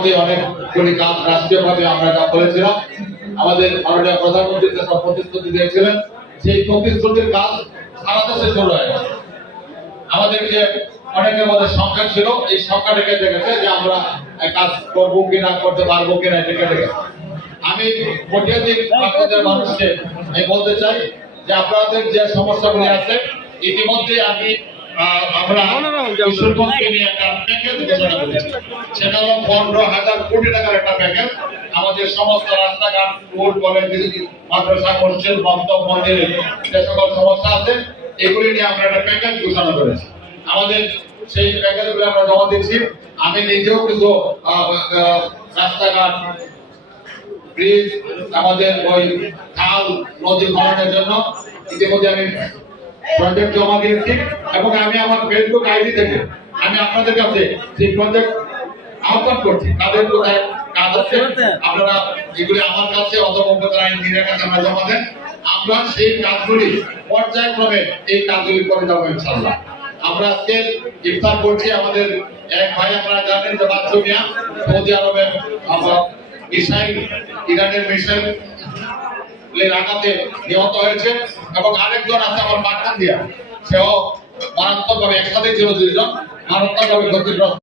ইতিমধ্যে অনেকগুলি কাজ রাষ্ট্রীয়ভাবে আমরা যা বলেছিলাম, আমাদের মাননীয় প্রধানমন্ত্রী যেসব প্রতিশ্রুতি দিয়েছিলেন সেই প্রতিশ্রুতির কাজ সারা দেশে শুরু হয়ে গেছে। আমাদের যে অনেকের মধ্যে সংখ্যা ছিল, এই সংখ্যাটা কেটে গেছে যে আমরা কাজ করবো কিনা, করতে পারবো কিনা, এটা কেটে গেছে। আমি প্রতিদিন আপনাদের মানুষকে বলতে চাই যে আপনাদের যে সমস্যাগুলি আছে ইতিমধ্যে আমরা কিশোরগঞ্জকে নিয়ে একটা প্যাকেজ ঘোষণা করেছি। সেটা হলো 15,000 কোটি টাকার একটা প্যাকেজ। আমাদের সমস্ত রাস্তাঘাট, স্কুল, কলেজ, মাদ্রাসা, মসজিদ, মন্তব্য, মন্দিরে যে সকল সমস্যা আছে এগুলি নিয়ে আমরা একটা প্যাকেজ ঘোষণা করেছি। আমাদের সেই প্যাকেজগুলো আমরা জমা দিচ্ছি। আমি নিজেও কিছু রাস্তাঘাট, ব্রিজ, আমাদের ওই খাল, নদী খননের জন্য ইতিমধ্যে আমি প্রজেক্ট জমা দিয়েছি এবং আমি আমার ফেসবুক আইডি থেকে আমি আপনাদের কাছে সেই প্রজেক্ট আহ্বান করছি। তাদের কোথায় কাজ আছে আপনারা এগুলি আমার কাছে অথবা ইঞ্জিনিয়ারের কাছে আমরা জমা দেন। আমরা সেই কাজগুলি পর্যায়ক্রমে এই কাজগুলি করে যাবো ইনশাআল্লাহ। আমরা আজকে ইফতার করছি। আমাদের এক ভাই আপনারা জানেন যে বাচ্চু মিয়া সৌদি আরবের মিসাইল, ইরানের মিসাইল আঘাতে নিহত হয়েছে এবং আরেকজন আছে আমার পাটনা দিয়া, সেও মারাত্মকভাবে, একসাথে ছিল দুইজন, মারাত্মকভাবে ক্ষতিগ্রস্ত।